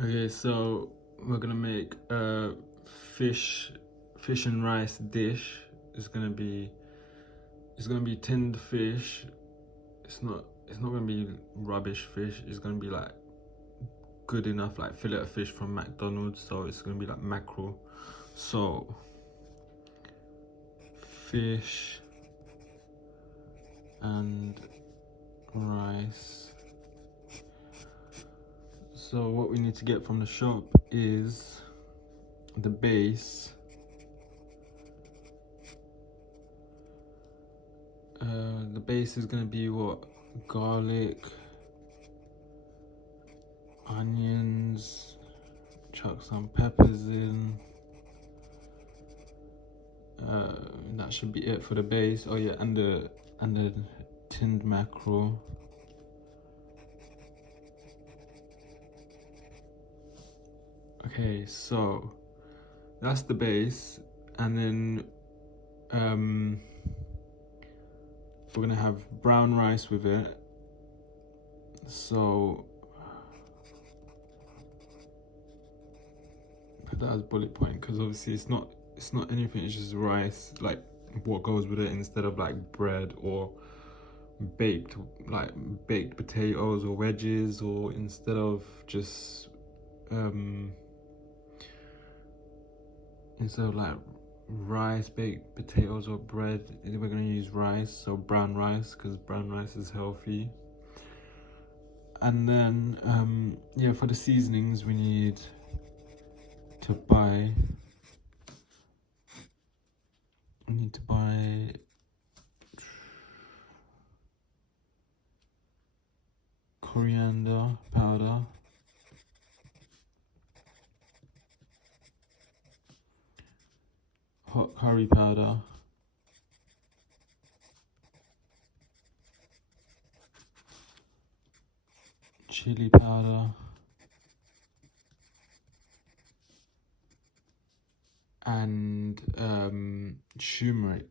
Okay, so we're gonna make a fish and rice dish. It's gonna be tinned fish. It's not gonna be rubbish fish. It's gonna be like good enough, like fillet-o-fish from McDonald's. So it's gonna be like mackerel. So fish and rice. So what we need to get from the shop is the base. The base is gonna be what? Garlic, onions, chuck some peppers in. That should be it for the base. Oh yeah, and the tinned mackerel. Okay, so that's the base, and then we're gonna have brown rice with it. So put that as bullet point, because obviously it's not anything. It's just rice, like what goes with it, instead of like bread or baked potatoes or wedges, or instead of just instead of like rice, baked potatoes or bread, we're gonna use rice. So brown rice, because brown rice is healthy. And then yeah, for the seasonings we need to buy coriander powder, hot curry powder, chili powder, and turmeric.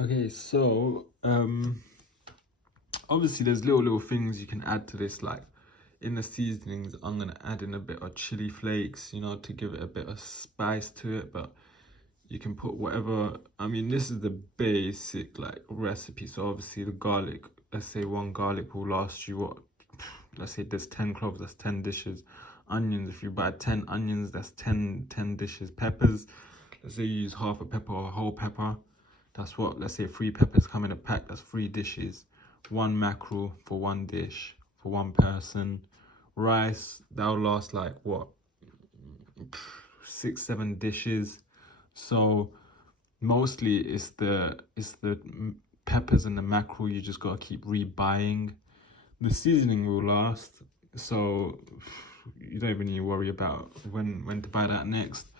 Okay, so obviously there's little things you can add to this, like in the seasonings I'm gonna add in a bit of chili flakes, to give it a bit of spice to it, but you can put whatever. I mean, this is the basic like recipe. So obviously the garlic, let's say one garlic will last you what, let's say there's 10 cloves, that's 10 dishes. Onions, if you buy 10 onions, that's 10 dishes. Peppers, let's say you use half a pepper or a whole pepper, that's what, let's say 3 peppers come in a pack, that's 3 dishes. 1 mackerel for 1 dish for 1 person. Rice, that'll last like what, 6-7 dishes. So mostly it's the peppers and the mackerel you just gotta keep rebuying. The seasoning will last, so you don't even need to worry about when to buy that next.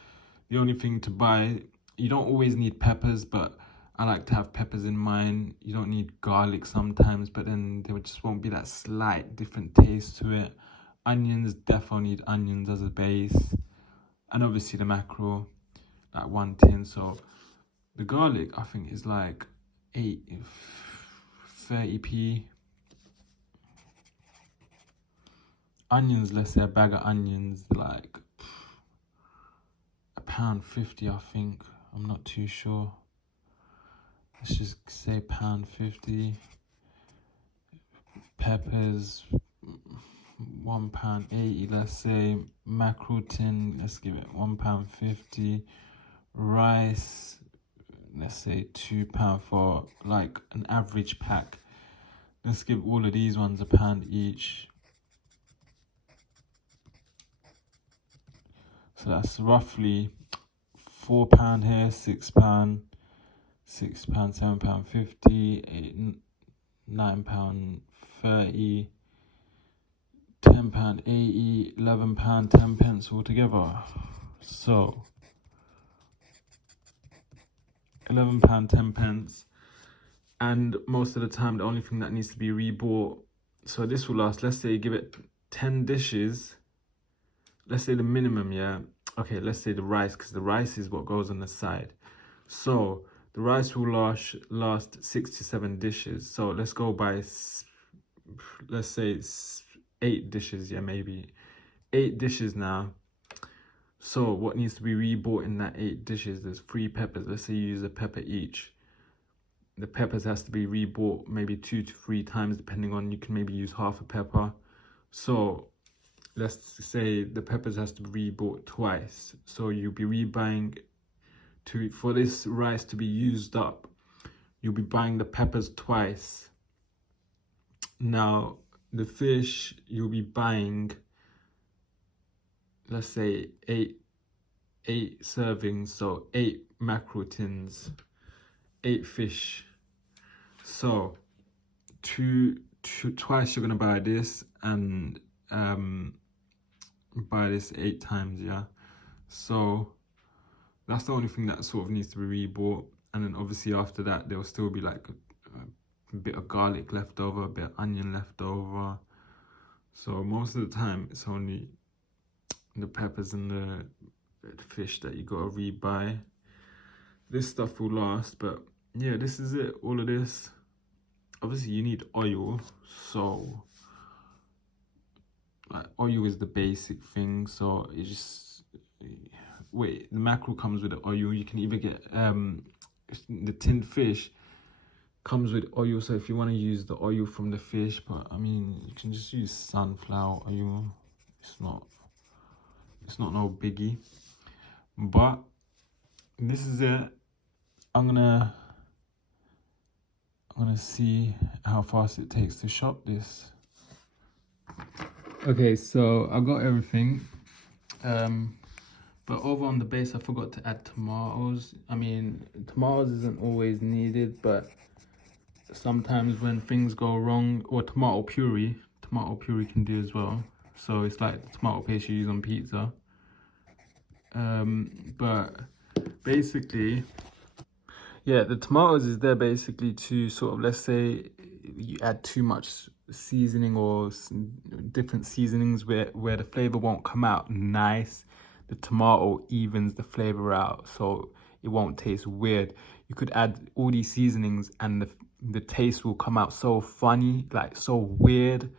The only thing to buy, you don't always need peppers, but I like to have peppers in mine. You don't need garlic sometimes, but then there just won't be that slight different taste to it. Onions, definitely need onions as a base. And obviously the mackerel, like 1 tin. So the garlic, I think, is like 30p. Onions, let's say a bag of onions, like £1.50, I think. I'm not too sure. Let's just say £1.50. Peppers, £1.80. Let's say mackerel tin, let's give it £1.50. Rice, let's say £2 for like an average pack. Let's give all of these ones £1 each. So that's roughly £4 here, £6, £7.50, £9.30, £10.80, £11, 10 pence altogether. So £11, 10 pence. And most of the time the only thing that needs to be rebought, so this will last, let's say you give it 10 dishes. Let's say the minimum, yeah. Okay, let's say the rice, because the rice is what goes on the side. So the rice will last 6 to 7 dishes. So let's go by let's say it's 8 dishes, yeah, maybe 8 dishes now. So what needs to be rebought in that 8 dishes? There's 3 peppers. Let's say you use a pepper each. The peppers has to be rebought maybe 2 to 3 times, depending on, you can maybe use half a pepper. So let's say the peppers has to be rebought twice. So you'll be rebuying for this rice to be used up. You'll be buying the peppers twice. Now the fish you'll be buying, let's say 8 servings, so 8 mackerel tins, 8 fish. So twice you're gonna buy this, and buy this 8 times, yeah. So that's the only thing that sort of needs to be rebought. And then obviously after that there'll still be like a bit of garlic left over, a bit of onion left over. So most of the time it's only the peppers and the fish that you gotta rebuy. This stuff will last, but yeah, this is it. All of this, obviously you need oil, so like oil is the basic thing. So it just, wait, the mackerel comes with the oil. You can either get the tinned fish comes with oil, so if you want to use the oil from the fish, but I mean you can just use sunflower oil. It's not no biggie. But this is it. I'm gonna see how fast it takes to shop this. Okay, so I got everything, but over on the base I forgot to add tomatoes. I mean, tomatoes isn't always needed, but sometimes when things go wrong, or tomato puree can do as well. So it's like the tomato paste you use on pizza. But basically, yeah, the tomatoes is there basically to sort of, let's say you add too much seasoning or different seasonings where the flavor won't come out nice. The tomato evens the flavor out, so it won't taste weird. You could add all these seasonings and the taste will come out so funny, like so weird,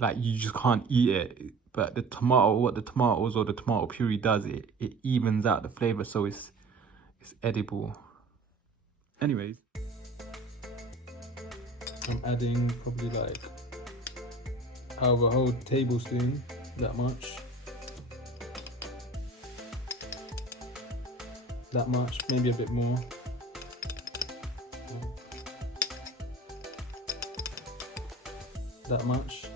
like you just can't eat it. But the tomatoes or the tomato puree does, it evens out the flavor, so it's edible. Anyways, I'm adding probably like out of a whole tablespoon, that much, maybe a bit more. That much.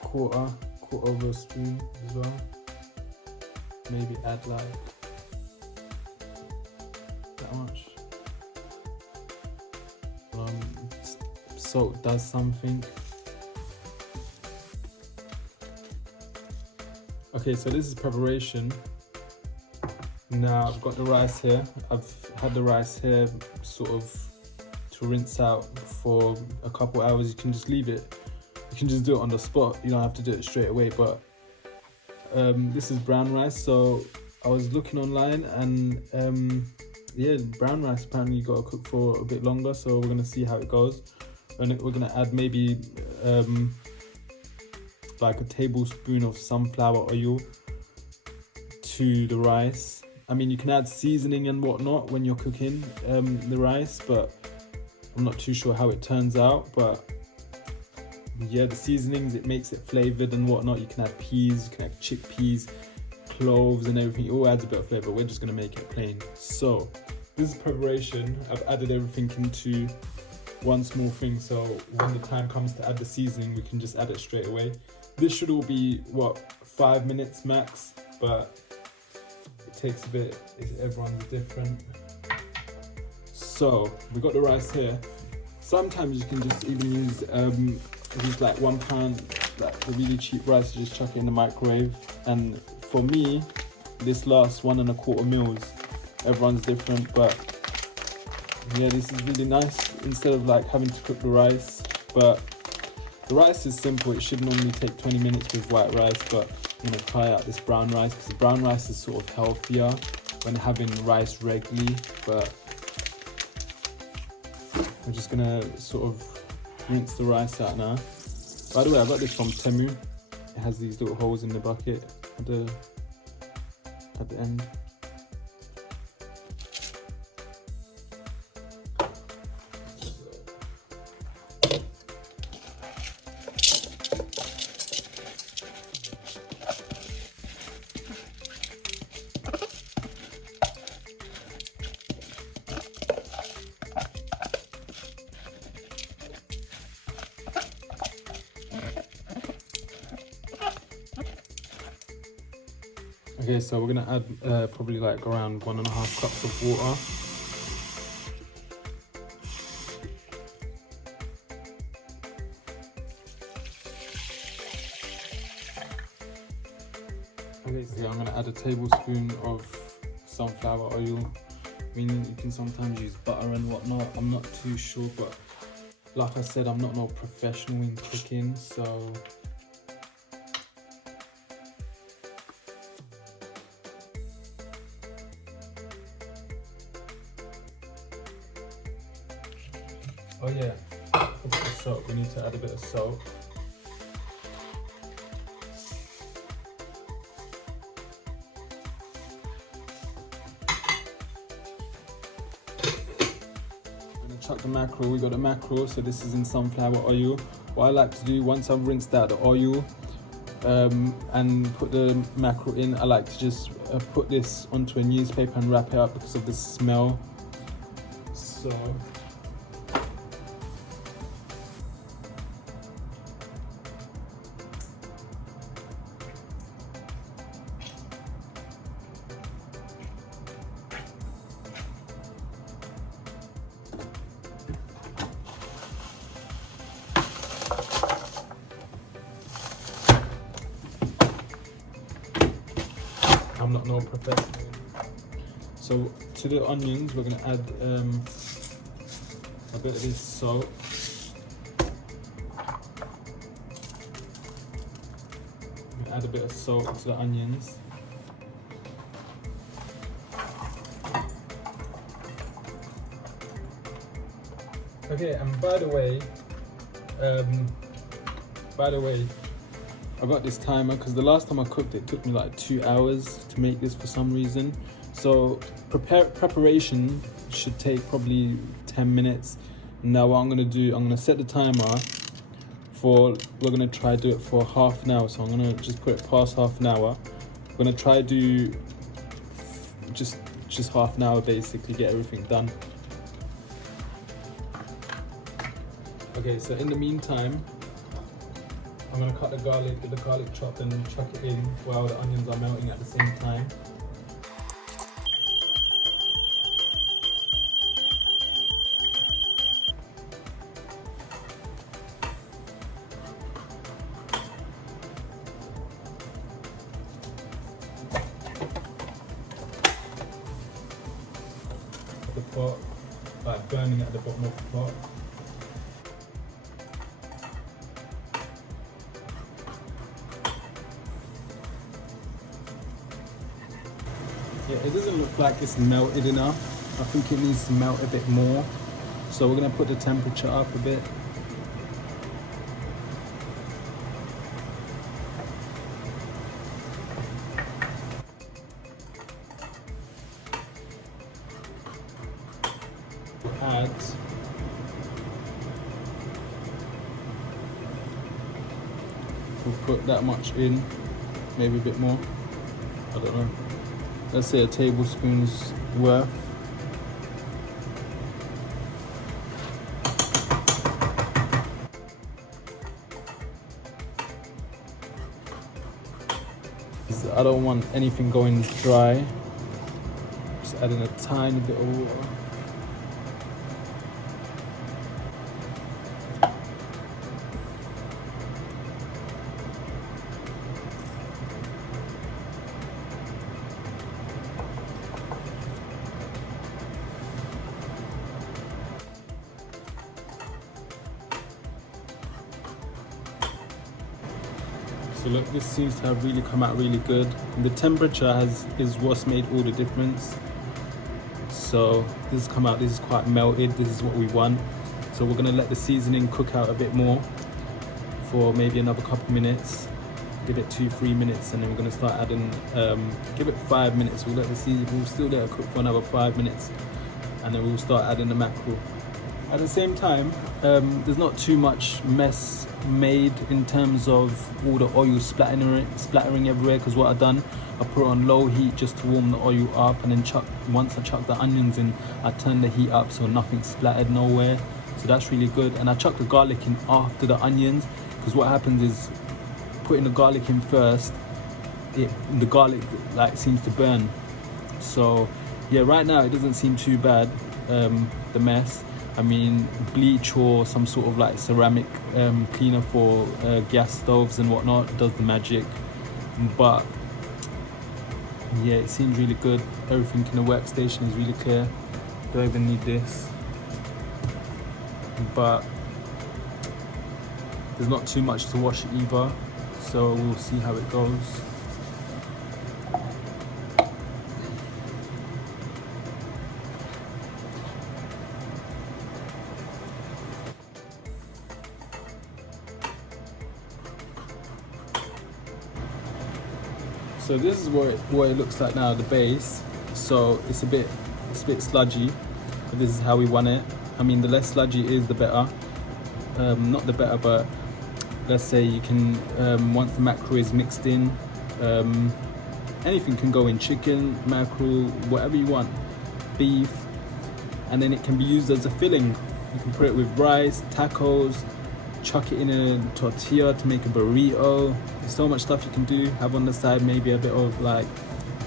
Quarter of a spoon as well. Maybe add like that much. Salt does something. Okay, so this is preparation. Now I've got the rice here. I've had the rice here sort of to rinse out for a couple hours. You can just leave it. You can just do it on the spot. You don't have to do it straight away. But this is brown rice. So I was looking online, and yeah, brown rice apparently you got to cook for a bit longer. So we're gonna see how it goes. And we're gonna add maybe like a tablespoon of sunflower oil to the rice. I mean, you can add seasoning and whatnot when you're cooking the rice, but I'm not too sure how it turns out. But yeah, the seasonings, it makes it flavored and whatnot. You can add peas, you can add chickpeas, cloves and everything. It all adds a bit of flavor. We're just gonna make it plain. So this is preparation. I've added everything into one small thing, so when the time comes to add the seasoning, we can just add it straight away. This should all be, what, 5 minutes max, but it takes a bit, everyone's different. So we got the rice here. Sometimes you can just even use like 1 pound, like the really cheap rice, just chuck it in the microwave. And for me, this lasts 1¼ meals. Everyone's different, but yeah, this is really nice instead of like having to cook the rice. But the rice is simple. It should normally take 20 minutes with white rice, but I'm gonna try out this brown rice because the brown rice is sort of healthier when having rice regularly. But We're just gonna sort of rinse the rice out now. By the way, I got this from Temu. It has these little holes in the bucket at the end. Okay, so we're gonna add probably like around 1.5 cups of water. Okay, so I'm gonna add a tablespoon of sunflower oil. I mean, you can sometimes use butter and whatnot. I'm not too sure, but like I said, I'm not no professional in cooking, so. Oh yeah, a bit of salt. We need to add a bit of salt. I'm gonna chuck the mackerel. We got the mackerel, so this is in sunflower oil. What I like to do once I've rinsed out the oil and put the mackerel in, I like to just put this onto a newspaper and wrap it up because of the smell. So. I'm not no professional. So to the onions, we're gonna add a bit of this salt. Add a bit of salt to the onions. Okay, and by the way, I got this timer because the last time I cooked it took me like 2 hours to make this for some reason. So preparation should take probably 10 minutes. Now what I'm gonna do, I'm gonna set the timer for, we're gonna try do it for half an hour. So I'm gonna just put it past half an hour. I'm gonna try do just half an hour, basically get everything done. Okay, so in the meantime, I'm gonna cut the garlic with the garlic chopped and chuck it in while the onions are melting at the same time. The pot, like burning at the bottom of the pot. Yeah, it doesn't look like it's melted enough. I think it needs to melt a bit more. So we're gonna put the temperature up a bit. We'll put that much in, maybe a bit more. I don't know. Let's say a tablespoon's worth. I don't want anything going dry. Just adding a tiny bit of water. So look, this seems to have really come out really good. The temperature is what's made all the difference. So this has come out, this is quite melted, this is what we want. So we're gonna let the seasoning cook out a bit more for maybe another couple minutes. Give it 2-3 minutes, and then we're gonna start adding. Give it 5 minutes. We'll still let it cook for another 5 minutes, and then we'll start adding the mackerel. At the same time, there's not too much mess made in terms of all the oil splattering everywhere, because what I've done, I put it on low heat just to warm the oil up, and then once I chuck the onions in, I turn the heat up so nothing splattered nowhere. So that's really good. And I chuck the garlic in after the onions, because what happens is putting the garlic in first, the garlic like seems to burn. So yeah, right now it doesn't seem too bad, the mess. I mean, bleach or some sort of like ceramic cleaner for gas stoves and whatnot does the magic. But yeah, it seems really good. Everything in the workstation is really clear. Don't even need this. But there's not too much to wash either, so we'll see how it goes. So this is what it looks like now, the base. So it's a bit sludgy, but this is how we want it. I mean, the less sludgy it is, the better. Not the better, but let's say you can, once the mackerel is mixed in, anything can go in: chicken, mackerel, whatever you want, beef, and then it can be used as a filling. You can put it with rice, tacos, chuck it in a tortilla to make a burrito. There's so much stuff you can do. Have on the side maybe a bit of like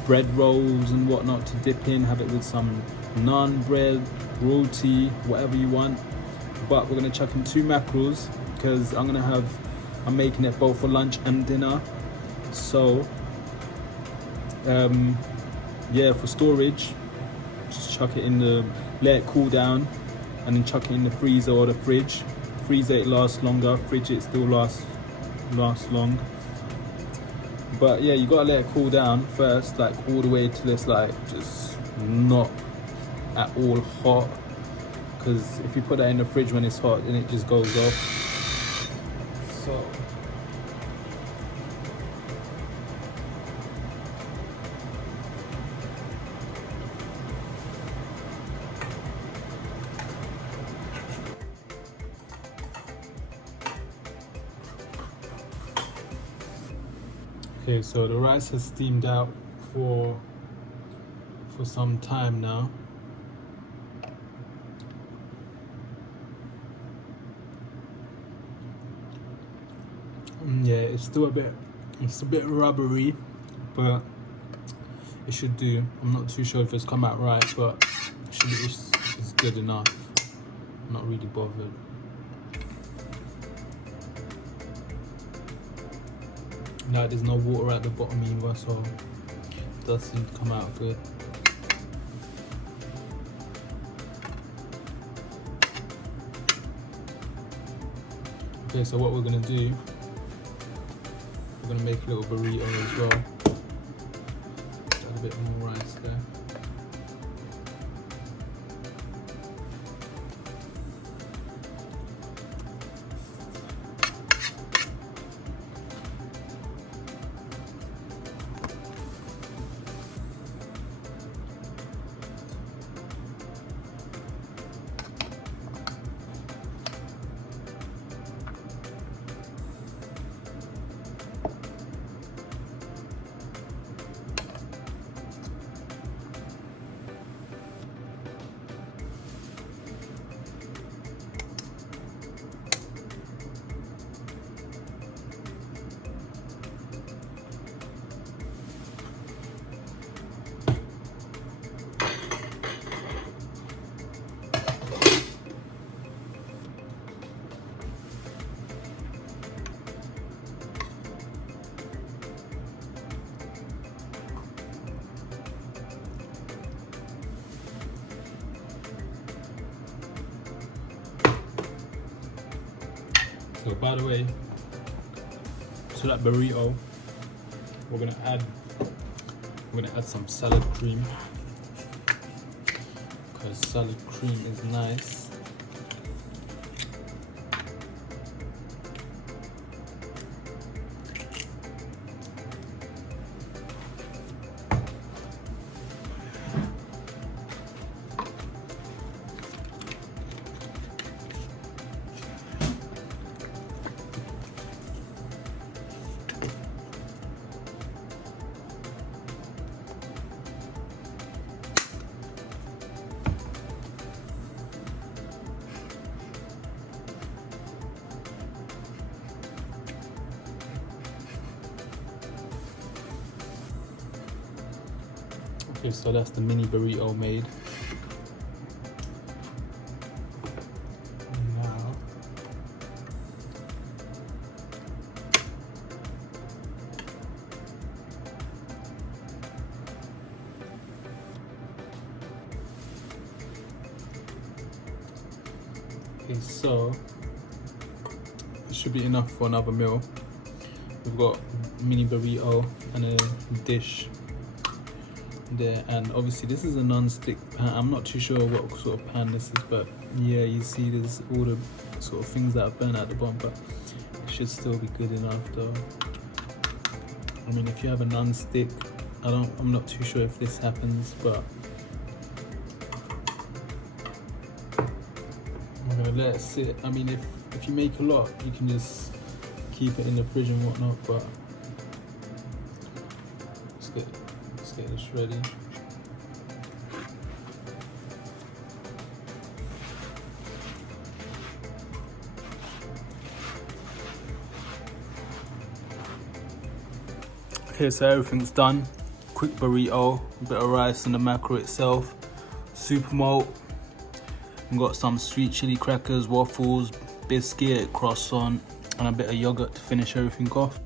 bread rolls and whatnot to dip in. Have it with some naan bread, roti, whatever you want. But we're gonna chuck in 2 mackerels because I'm making it both for lunch and dinner. So yeah, for storage, just chuck it in let it cool down, and then chuck it in the freezer or the fridge. Freezer it lasts longer, fridge it still lasts long. But yeah, you gotta let it cool down first, like all the way till it's like just not at all hot, because if you put that in the fridge when it's hot, then it just goes off. So okay, so the rice has steamed out for some time now. Yeah, it's a bit rubbery, but it should do. I'm not too sure if it's come out right, but it's good enough. I'm not really bothered. Like, there's no water at the bottom either, so it does seem to come out good. Okay, so what we're gonna do, we're gonna make a little burrito as well. Add a bit more rice there. So by the way, to that burrito, we're gonna add some salad cream, because salad cream is nice. Okay, so that's the mini burrito made. Now, okay, so it should be enough for another meal. We've got mini burrito and a dish there, and obviously this is a non-stick pan. I'm not too sure what sort of pan this is, but yeah, you see there's all the sort of things that have burned at the bottom, but it should still be good enough though. I mean, if you have a non-stick, I'm not too sure if this happens, but I'm gonna let it sit. I mean, if you make a lot, you can just keep it in the fridge and whatnot, but let's get this ready. Okay, so everything's done. Quick burrito, a bit of rice and the mackerel itself, super malt. We've got some sweet chili crackers, waffles, biscuit, croissant, and a bit of yogurt to finish everything off.